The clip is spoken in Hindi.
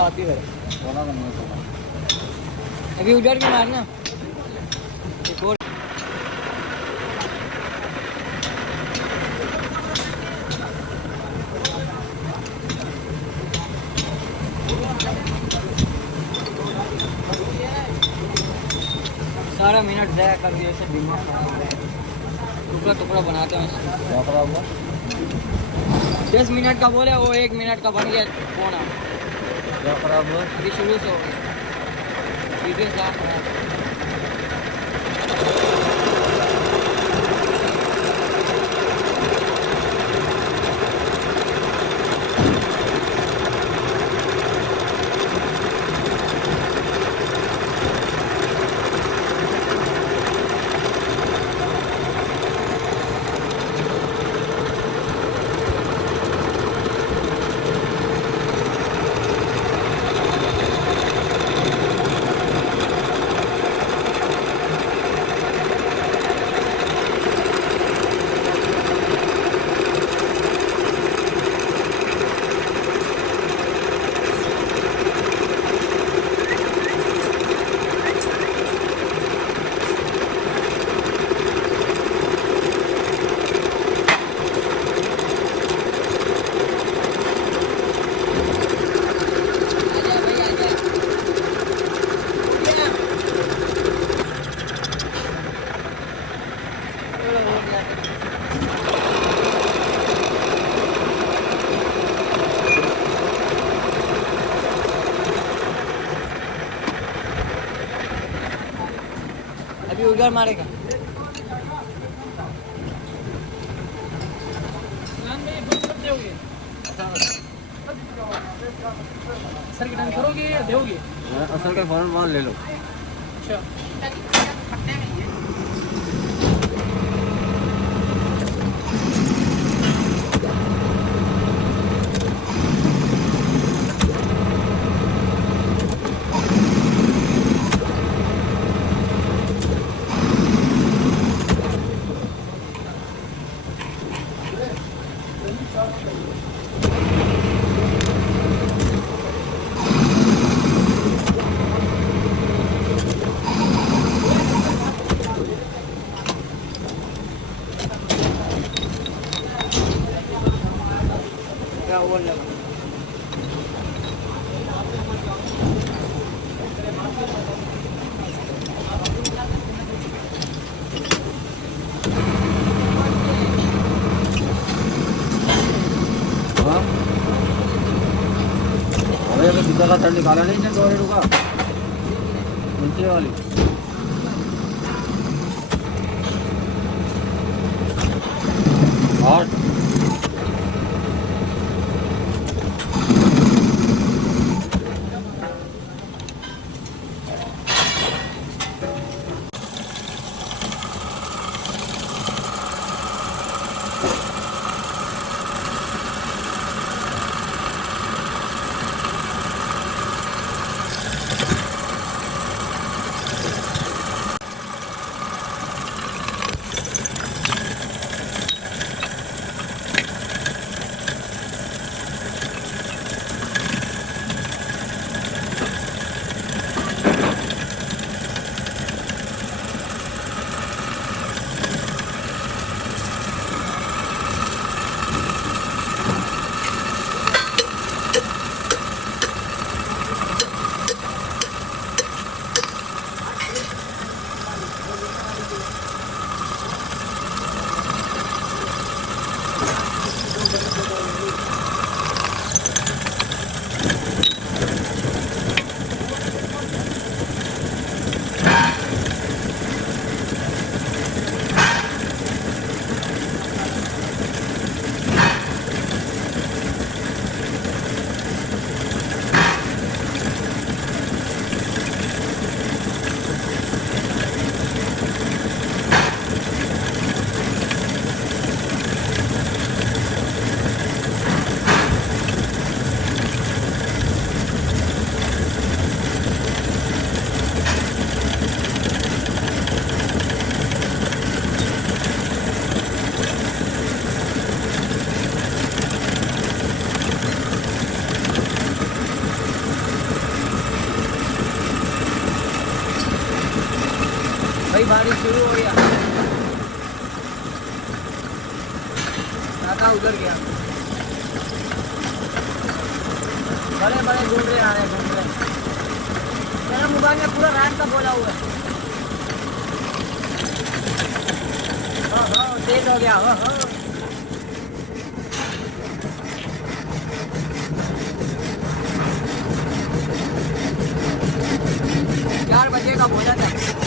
आती है अभी उधर के मारना एक और सारा मिनट जाया कर दिया ऐसे दिमाग टुकड़ा टुकड़ा बनाते हैं 10 मिनट का बोले वो 1 मिनट का बन गया फोन क्या खराब हुआ अभी शुरू से हो गया वीडियो साफ है अभी उधर मारेगा असल के करोगे या दोगे असल का फौरन माल ले लो अच्छा क्या वो लगा का सर निकाला नहीं है दोरे रुका नीचे वाली और बारिश शुरू हो गया। काका उधर गया। बड़े बड़े घूमरे आ रहे हैं, घूमरे। मेरा मोबाइल में पूरा रात का बोला हुआ है। तेज हो गया। हो 4 बजे का बोला था।